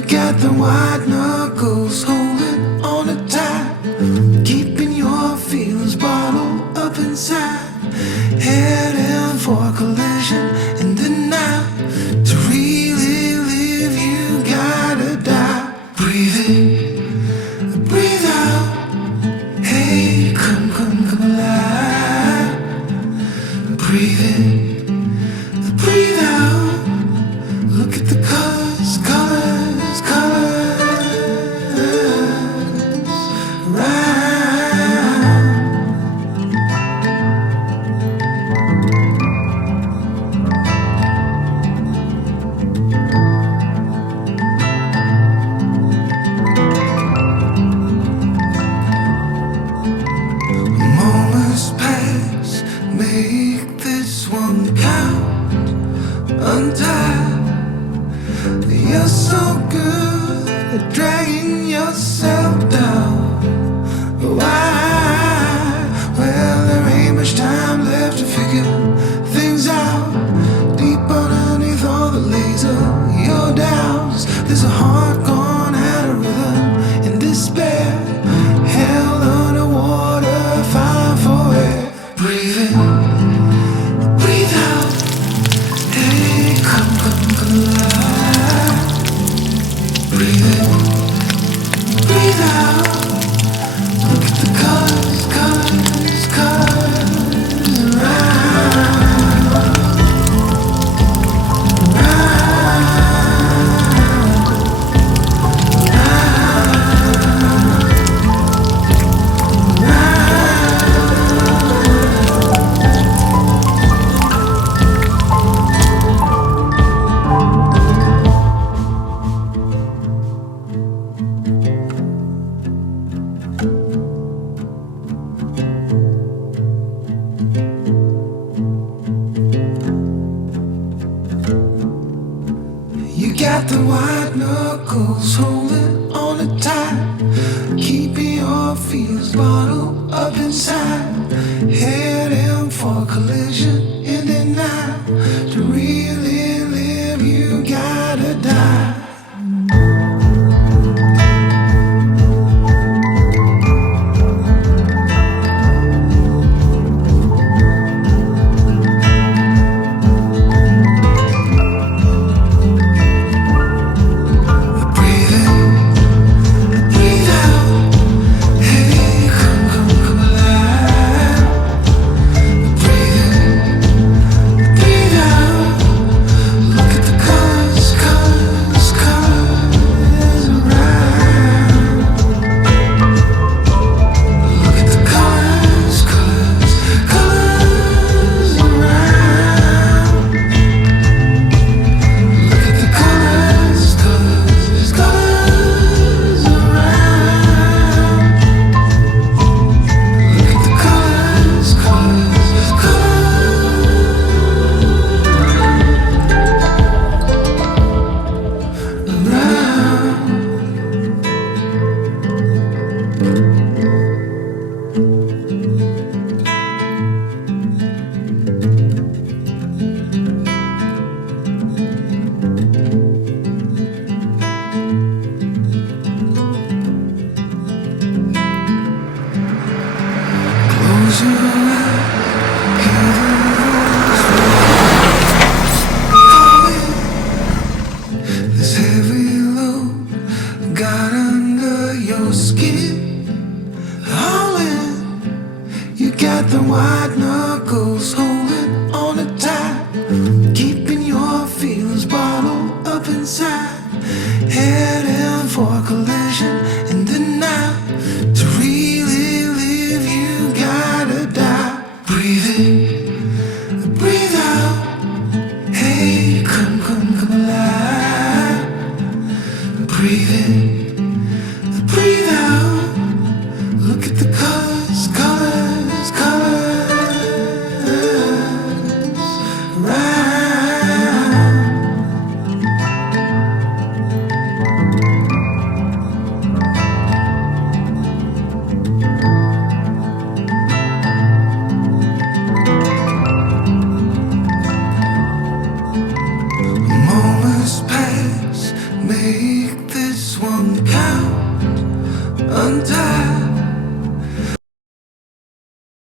You got the white knuckles holding on it tight, keeping your feelings bottled up inside, heading for a collision in the night. To really live, you gotta die. Breathe in, breathe out. Hey, come alive. Breathe in, breathe out. Look at the colors, colors, colors around. Moments pass, make this one count. Untie. You're so good at dragging yourself down. Why? Well, there ain't much time left to figure things out. Deep underneath all the laser, your doubts. There's a heart gone out of rhythm in despair. Held underwater, fine for air. Breathe in, breathe out. Hey, come alive. Breathe in, breathe out. Look at the colors, colors, colors around, You got the white knuckles holding on it tight, keeping your feels bottled up inside, heading for a collision in the night. To really live, you gotta die. This heavy load got under your skin. All in, you got the white knuckles holding on it tight, keeping your feelings bottled up inside, heading for a collision in the night. To really live, you gotta die. Breathe in, breathe out. Hey, come alive. Breathe in.